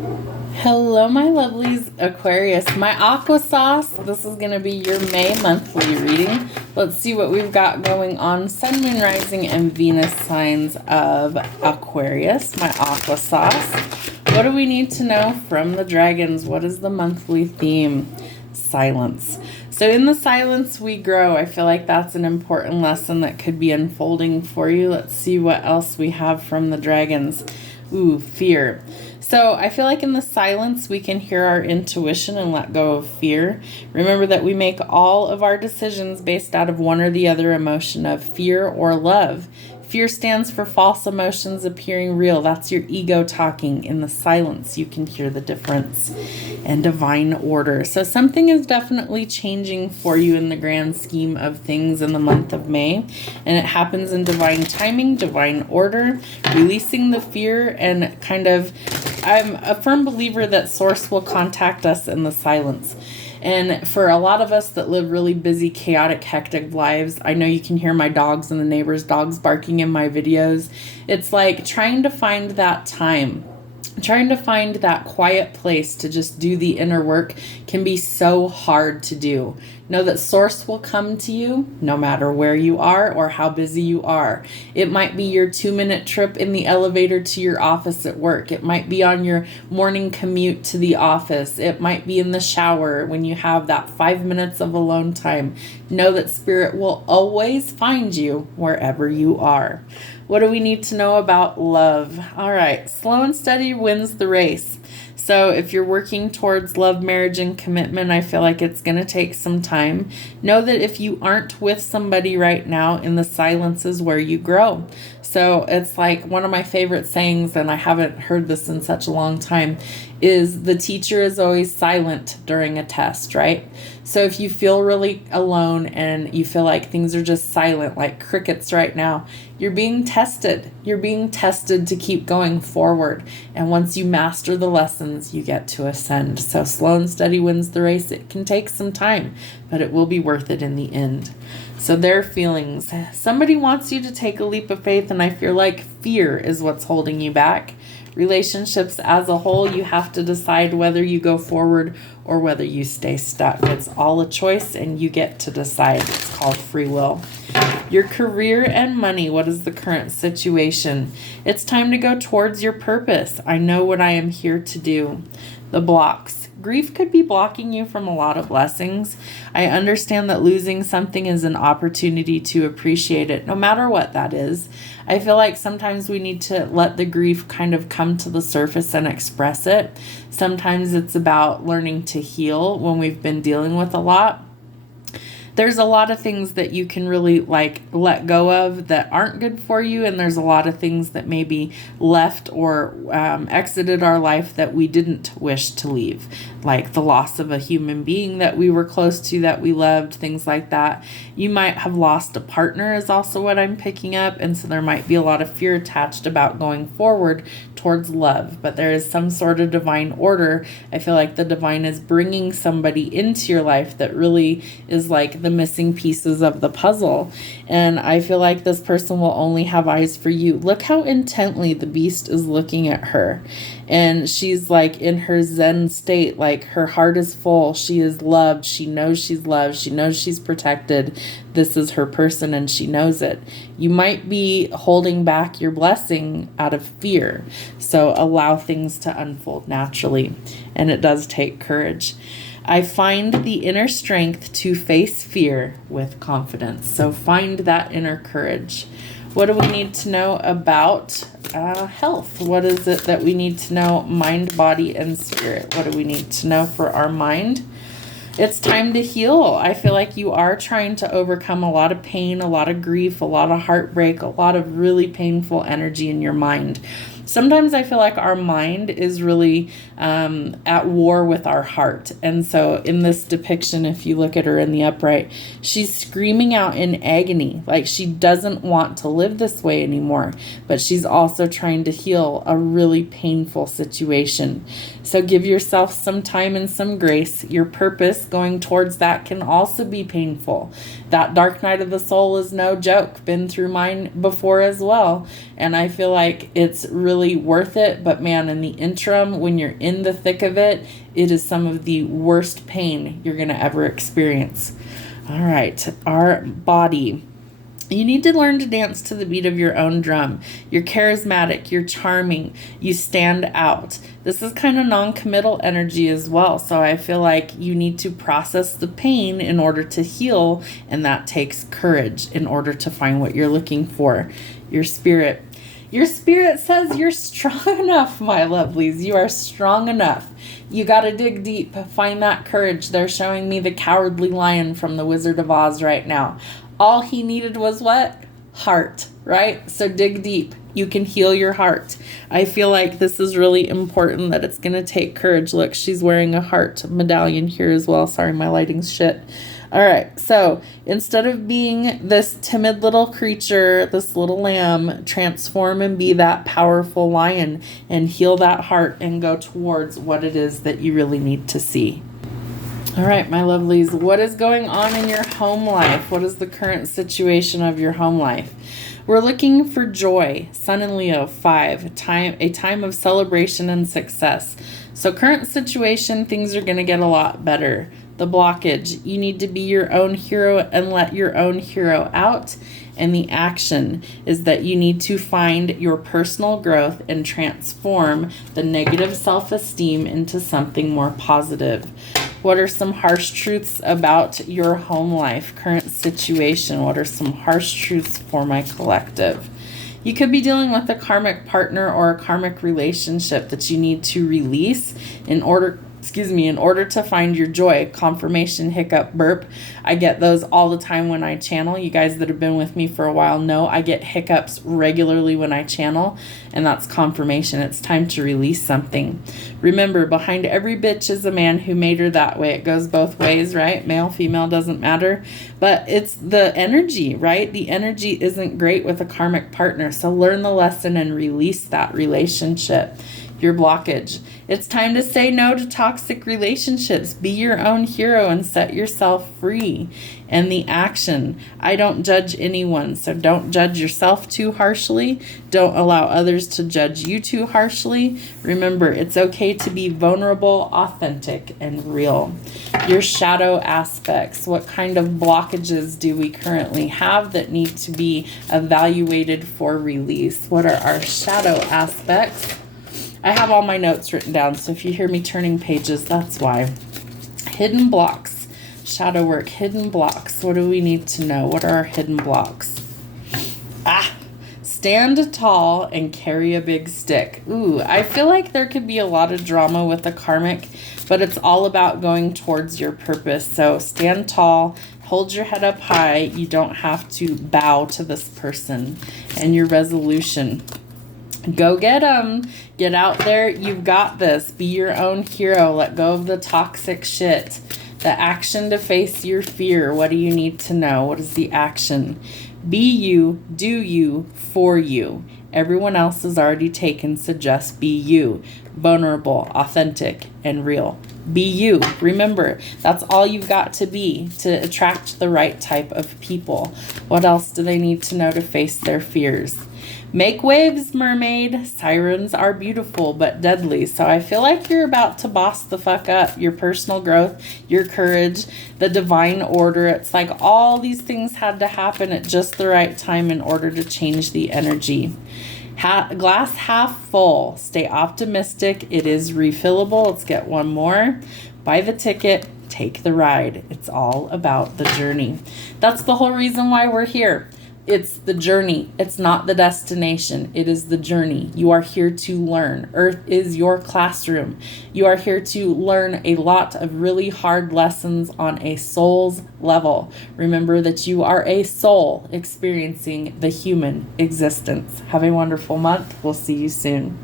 Hello, my lovelies, Aquarius. My aqua sauce. This is going to be your May monthly reading. Let's see what we've got going on. Sun, Moon, Rising, and Venus signs of Aquarius. My aqua sauce. What do we need to know from the dragons? What is the monthly theme? Silence. So in the silence we grow. I feel like that's an important lesson that could be unfolding for you. Let's see what else we have from the dragons. Ooh, fear. So I feel like in the silence, we can hear our intuition and let go of fear. Remember that we make all of our decisions based out of one or the other emotion of fear or love. Fear stands for false emotions appearing real. That's your ego talking. In the silence, you can hear the difference. And divine order. So something is definitely changing for you in the grand scheme of things in the month of May. And it happens in divine timing, divine order, releasing the fear, and I'm a firm believer that Source will contact us in the silence. And for a lot of us that live really busy, chaotic, hectic lives, I know you can hear my dogs and the neighbors' dogs barking in my videos. It's like trying to find that time. Trying to find that quiet place to just do the inner work can be so hard to do. Know that Source will come to you no matter where you are or how busy you are. It might be your 2-minute trip in the elevator to your office at work. It might be on your morning commute to the office. It might be in the shower when you have that 5 minutes of alone time. Know that Spirit will always find you wherever you are. What do we need to know about love? All right, slow and steady wins the race. So if you're working towards love, marriage, and commitment, I feel like it's going to take some time. Know that if you aren't with somebody right now, in the silence is where you grow. So it's like one of my favorite sayings, and I haven't heard this in such a long time, is the teacher is always silent during a test, right? So if you feel really alone and you feel like things are just silent, like crickets right now, you're being tested. You're being tested to keep going forward. And once you master the lessons, you get to ascend. So slow and steady wins the race. It can take some time, but it will be worth it in the end. So their feelings. Somebody wants you to take a leap of faith, and I feel like fear is what's holding you back. Relationships as a whole, you have to decide whether you go forward or whether you stay stuck. It's all a choice, and you get to decide. It's called free will. Your career and money. What is the current situation? It's time to go towards your purpose. I know what I am here to do. The blocks. Grief could be blocking you from a lot of blessings. I understand that losing something is an opportunity to appreciate it, no matter what that is. I feel like sometimes we need to let the grief kind of come to the surface and express it. Sometimes it's about learning to heal when we've been dealing with a lot. There's a lot of things that you can really let go of that aren't good for you, and there's a lot of things that maybe left or exited our life that we didn't wish to leave, like the loss of a human being that we were close to, that we loved, things like that. You might have lost a partner is also what I'm picking up, and so there might be a lot of fear attached about going forward towards love, but there is some sort of divine order. I feel like the divine is bringing somebody into your life that really is like the missing pieces of the puzzle, and I feel like this person will only have eyes for you. Look how intently the beast is looking at her, and she's like in her zen state, like her heart is full. She is loved. She knows she's loved. She knows she's protected. This is her person, and she knows it. You might be holding back your blessing out of fear, so allow things to unfold naturally, and it does take courage. I find the inner strength to face fear with confidence. So find that inner courage. What do we need to know about health? What is it that we need to know? Mind, body, and spirit. What do we need to know for our mind? It's time to heal. I feel like you are trying to overcome a lot of pain, a lot of grief, a lot of heartbreak, a lot of really painful energy in your mind. Sometimes I feel like our mind is really at war with our heart. And so in this depiction, if you look at her in the upright, she's screaming out in agony, like she doesn't want to live this way anymore, but she's also trying to heal a really painful situation. So give yourself some time and some grace. Your purpose going towards that can also be painful. That dark night of the soul is no joke. Been through mine before as well. And I feel like it's really really worth it. But man, in the interim, when you're in the thick of it, it is some of the worst pain you're going to ever experience. All right, our body. You need to learn to dance to the beat of your own drum. You're charismatic, you're charming, you stand out. This is kind of non-committal energy as well. So I feel like you need to process the pain in order to heal, and that takes courage in order to find what you're looking for. Your spirit. Your spirit says you're strong enough, my lovelies. You are strong enough. You got to dig deep, find that courage. They're showing me the cowardly lion from the Wizard of Oz right now. All he needed was what? Heart, right? So dig deep. You can heal your heart. I feel like this is really important, that it's going to take courage. Look, she's wearing a heart medallion here as well. Sorry, my lighting's shit. All right, so instead of being this timid little creature, this little lamb, transform and be that powerful lion and heal that heart and go towards what it is that you really need to see. All right, my lovelies, what is going on in your home life? What is the current situation of your home life? We're looking for joy. Sun in Leo, 5, a time of celebration and success. So current situation, things are going to get a lot better. The blockage, you need to be your own hero and let your own hero out. And the action is that you need to find your personal growth and transform the negative self-esteem into something more positive. What are some harsh truths about your home life, current situation? What are some harsh truths for my collective? You could be dealing with a karmic partner or a karmic relationship that you need to release in order to find your joy. Confirmation, hiccup, burp. I get those all the time when I channel. You guys that have been with me for a while know I get hiccups regularly when I channel, and that's confirmation. It's time to release something. Remember, behind every bitch is a man who made her that way. It goes both ways, right? Male, female, doesn't matter. But it's the energy, right? The energy isn't great with a karmic partner. So learn the lesson and release that relationship. Your blockage. It's time to say no to toxic relationships. Be your own hero and set yourself free. And the action. I don't judge anyone, so don't judge yourself too harshly. Don't allow others to judge you too harshly. Remember, it's okay to be vulnerable, authentic, and real. Your shadow aspects. What kind of blockages do we currently have that need to be evaluated for release? What are our shadow aspects? I have all my notes written down, so if you hear me turning pages, that's why. Hidden blocks. Shadow work. Hidden blocks. What do we need to know? What are our hidden blocks? Stand tall and carry a big stick. Ooh, I feel like there could be a lot of drama with the karmic, but it's all about going towards your purpose. So stand tall. Hold your head up high. You don't have to bow to this person. And your resolution. Go get them. Get out there. You've got this. Be your own hero. Let go of the toxic shit. The action to face your fear. What do you need to know? What is the action? Be you, do you, for you. Everyone else is already taken, so just be you. Vulnerable, authentic, and real. Be you. Remember, that's all you've got to be to attract the right type of people. What else do they need to know to face their fears? Make waves, mermaid. Sirens are beautiful but deadly. So I feel like you're about to boss the fuck up. Your personal growth, your courage, the divine order. It's like all these things had to happen at just the right time in order to change the energy. Glass half full. Stay optimistic. It is refillable. Let's get one more. Buy the ticket. Take the ride. It's all about the journey. That's the whole reason why we're here. It's the journey. It's not the destination. It is the journey. You are here to learn. Earth is your classroom. You are here to learn a lot of really hard lessons on a soul's level. Remember that you are a soul experiencing the human existence. Have a wonderful month. We'll see you soon.